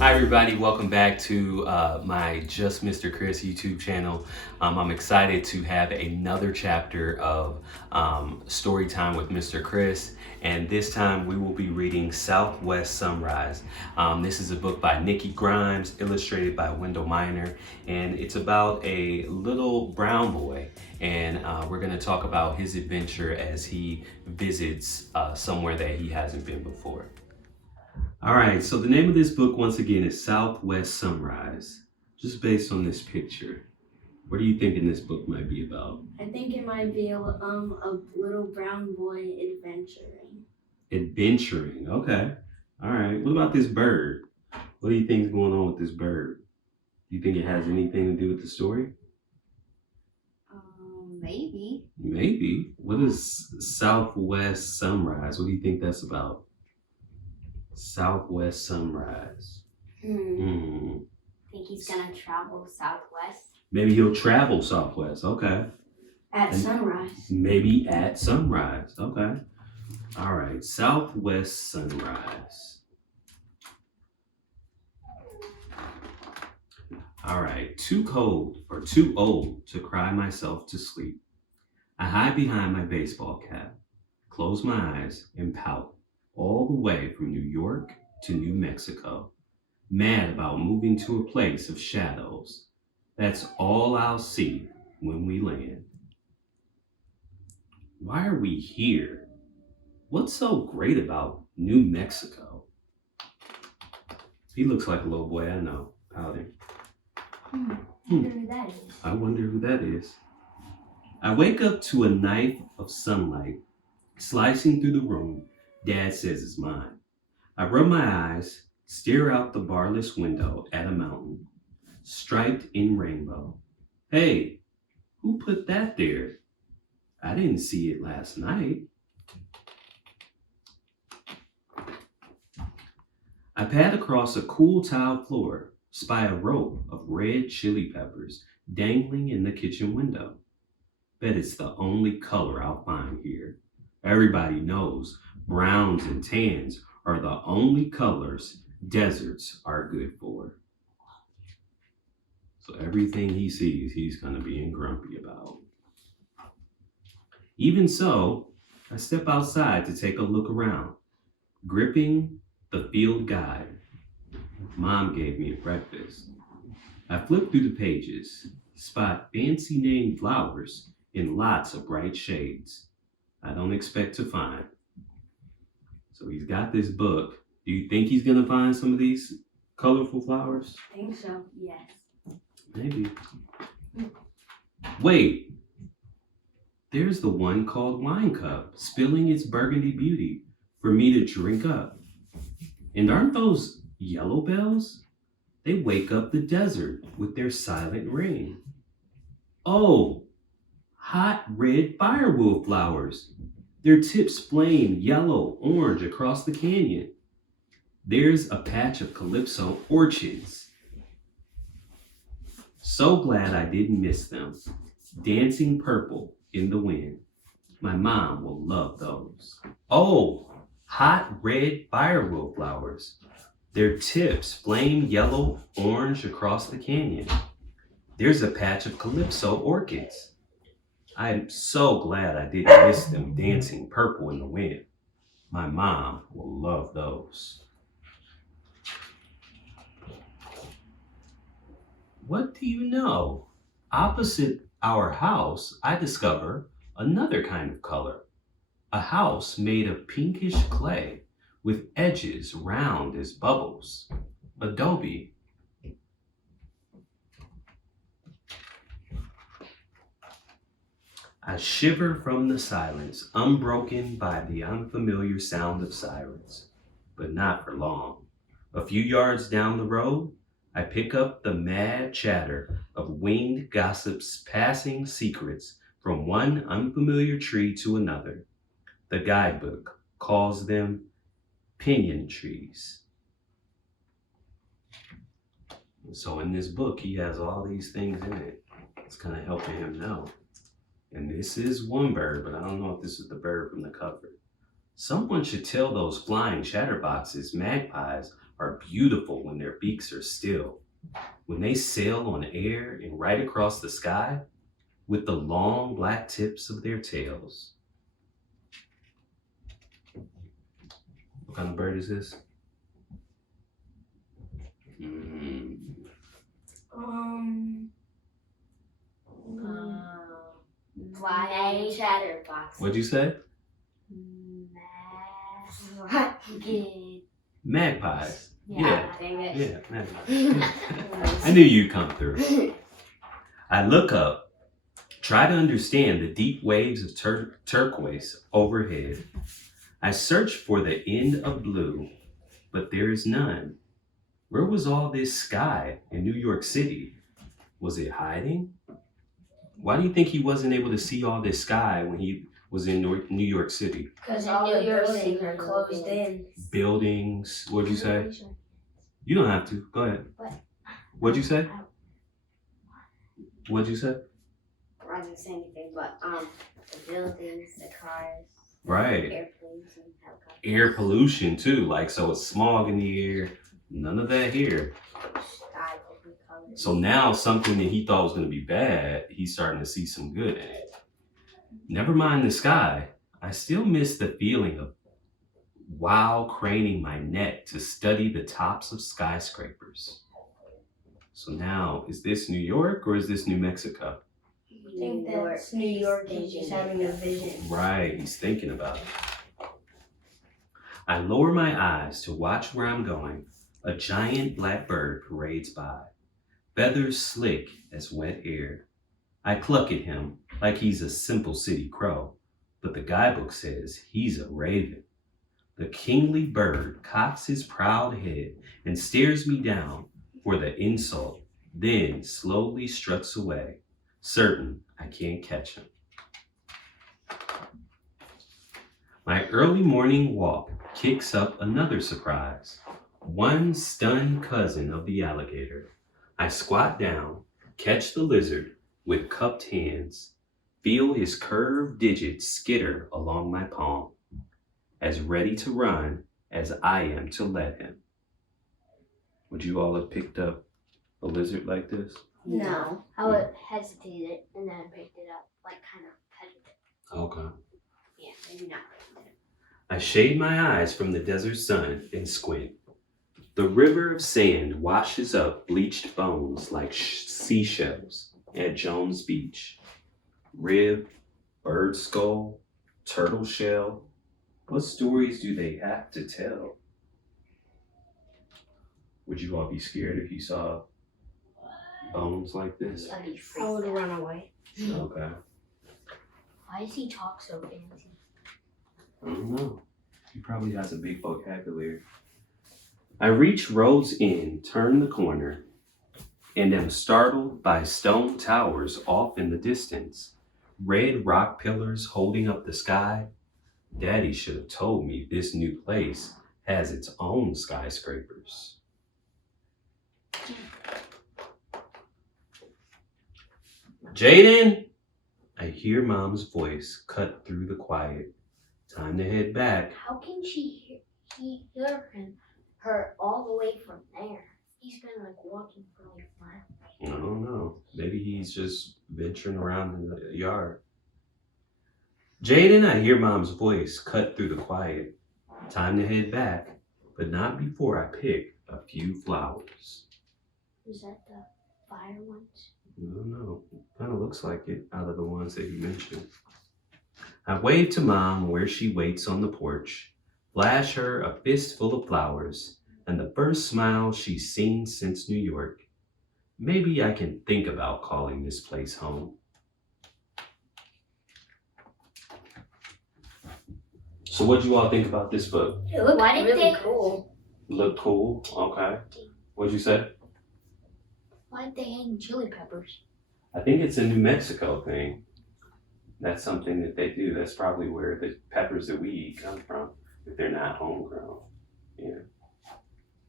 Hi everybody, welcome back to my Just Mr. Chris YouTube channel. I'm excited to have another chapter of Storytime with Mr. Chris, and this time we will be reading Southwest Sunrise. This is a book by Nikki Grimes, illustrated by Wendell Miner, and it's about a little brown boy, and we're going to talk about his adventure as he visits somewhere that he hasn't been before. All right, so the name of this book, once again, is Southwest Sunrise, just based on this picture. What are you thinking this book might be about? I think it might be a little brown boy adventuring. Adventuring, okay. All right, what about this bird? What do you think is going on with this bird? Do you think it has anything to do with the story? Maybe. Maybe. What is Southwest Sunrise? What do you think that's about? Southwest Sunrise. Think he's gonna travel southwest? Maybe he'll travel southwest. Okay. At sunrise. Maybe at sunrise. Okay. All right. Southwest Sunrise. All right. Too cold or too old to cry myself to sleep. I hide behind my baseball cap, close my eyes, and pout all the way from New York to New Mexico. Mad about moving to a place of shadows. That's all I'll see when we land. Why are we here? What's so great about New Mexico? He looks like a little boy I know, pouting. Wonder who that is. I wonder who that is. I wake up to a knife of sunlight slicing through the room. Dad says it's mine. I rub my eyes, stare out the barless window at a mountain, striped in rainbow. Hey, who put that there? I didn't see it last night. I pad across a cool tile floor, spy a rope of red chili peppers dangling in the kitchen window. Bet it's the only color I'll find here. Everybody knows browns and tans are the only colors deserts are good for. So everything he sees, he's going to be grumpy about. Even so, I step outside to take a look around, gripping the field guide Mom gave me at breakfast. I flip through the pages, spot fancy named flowers in lots of bright shades I don't expect to find. So he's got this book. Do you think he's going to find some of these colorful flowers? I think so, yes. Maybe. Wait, there's the one called Wine Cup, spilling its burgundy beauty for me to drink up. And aren't those yellow bells? They wake up the desert with their silent ring. Oh, hot red firewood flowers. Their tips flame yellow, orange across the canyon. There's a patch of calypso orchids. So glad I didn't miss them, dancing purple in the wind. My mom will love those. Oh, hot red firewood flowers. Their tips flame yellow, orange across the canyon. There's a patch of calypso orchids. I'm so glad I didn't miss them dancing purple in the wind. My mom will love those. What do you know? Opposite our house, I discover another kind of color. A house made of pinkish clay with edges round as bubbles. Adobe. I shiver from the silence, unbroken by the unfamiliar sound of sirens, but not for long. A few yards down the road, I pick up the mad chatter of winged gossips passing secrets from one unfamiliar tree to another. The guidebook calls them pinyon trees. So in this book, he has all these things in it. It's kind of helping him know. And this is one bird, but I don't know if this is the bird from the cover. Someone should tell those flying chatterboxes magpies are beautiful when their beaks are still, when they sail on air and right across the sky with the long black tips of their tails. What kind of bird is this? Flying chatterbox. What'd you say? Magpies. Yeah. Dang it. Yeah, magpies. I knew you'd come through. I look up, try to understand the deep waves of turquoise overhead. I search for the end of blue, but there is none. Where was all this sky in New York City? Was it hiding? Why do you think he wasn't able to see all this sky when he was in New York City? Because all the buildings are closed in. Buildings, what'd you say? You don't have to, go ahead. What'd you say? What'd you say? I didn't say anything, but the buildings, the cars, Right. airplanes, and helicopters. Air pollution too, like so it's smog in the air. None of that here. Sky, different colors. So now something that he thought was going to be bad, he's starting to see some good in it. Never mind the sky. I still miss the feeling of wow craning my neck to study the tops of skyscrapers. So now, is this New York or is this New Mexico? I think that's New York. He's just having a vision. Right, he's thinking about it. I lower my eyes to watch where I'm going. A giant black bird parades by, feathers slick as wet air. I cluck at him like he's a simple city crow, but the guidebook says he's a raven. The kingly bird cocks his proud head and stares me down for the insult, then slowly struts away, certain I can't catch him. My early morning walk kicks up another surprise. One stunned cousin of the alligator. I squat down, catch the lizard with cupped hands, feel his curved digits skitter along my palm, as ready to run as I am to let him. Would you all have picked up a lizard like this? No. I would hesitate it and then picked it up, like kind of petted it. Okay. Yeah, maybe not. I shade my eyes from the desert sun and squint. The river of sand washes up bleached bones like seashells at Jones Beach. Rib, bird skull, turtle shell. What stories do they have to tell? Would you all be scared if you saw bones like this? I would run away. Okay. Why does he talk so fancy? I don't know. He probably has a big vocabulary. I reach Road's End, turn the corner, and am startled by stone towers off in the distance. Red rock pillars holding up the sky. Daddy should have told me this new place has its own skyscrapers. Jaden! I hear Mom's voice cut through the quiet. Time to head back. How can he hear her all the way from there? He's been like walking for like miles. I don't know. Maybe he's just venturing around in the yard. Jaden, I hear Mom's voice cut through the quiet. Time to head back, but not before I pick a few flowers. Is that the fire ones? I don't know. Kind of looks like it out of the ones that you mentioned. I wave to Mom where she waits on the porch, flash her a fistful of flowers, and the first smile she's seen since New York. Maybe I can think about calling this place home. So what do you all think about this book? It looked really cool. Look cool? Okay. What'd you say? Why did they hang chili peppers? I think it's a New Mexico thing. That's something that they do. That's probably where the peppers that we eat come from, if they're not homegrown. Yeah.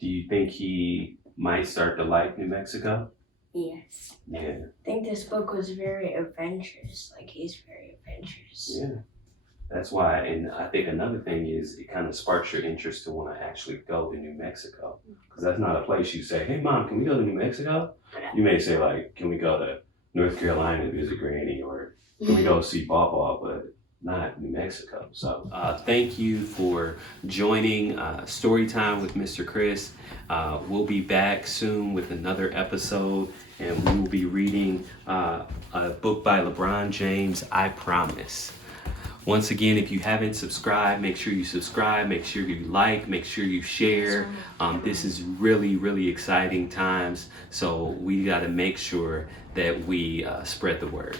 Do you think he might start to like New Mexico? Yes. Yeah. I think this book was very adventurous. Like, he's very adventurous. Yeah. That's why, and I think another thing is it kind of sparks your interest to want to actually go to New Mexico. because that's not a place you say, hey mom, can we go to New Mexico? You may say like, can we go to North Carolina and visit Granny, or can we go see Pawpaw, but not New Mexico. So thank you for joining Storytime with Mr. Chris. We'll be back soon with another episode, and we will be reading a book by LeBron James, I Promise. Once again, if you haven't subscribed, make sure you subscribe, make sure you like, make sure you share. This is really, really exciting times, so we got to make sure that we spread the word.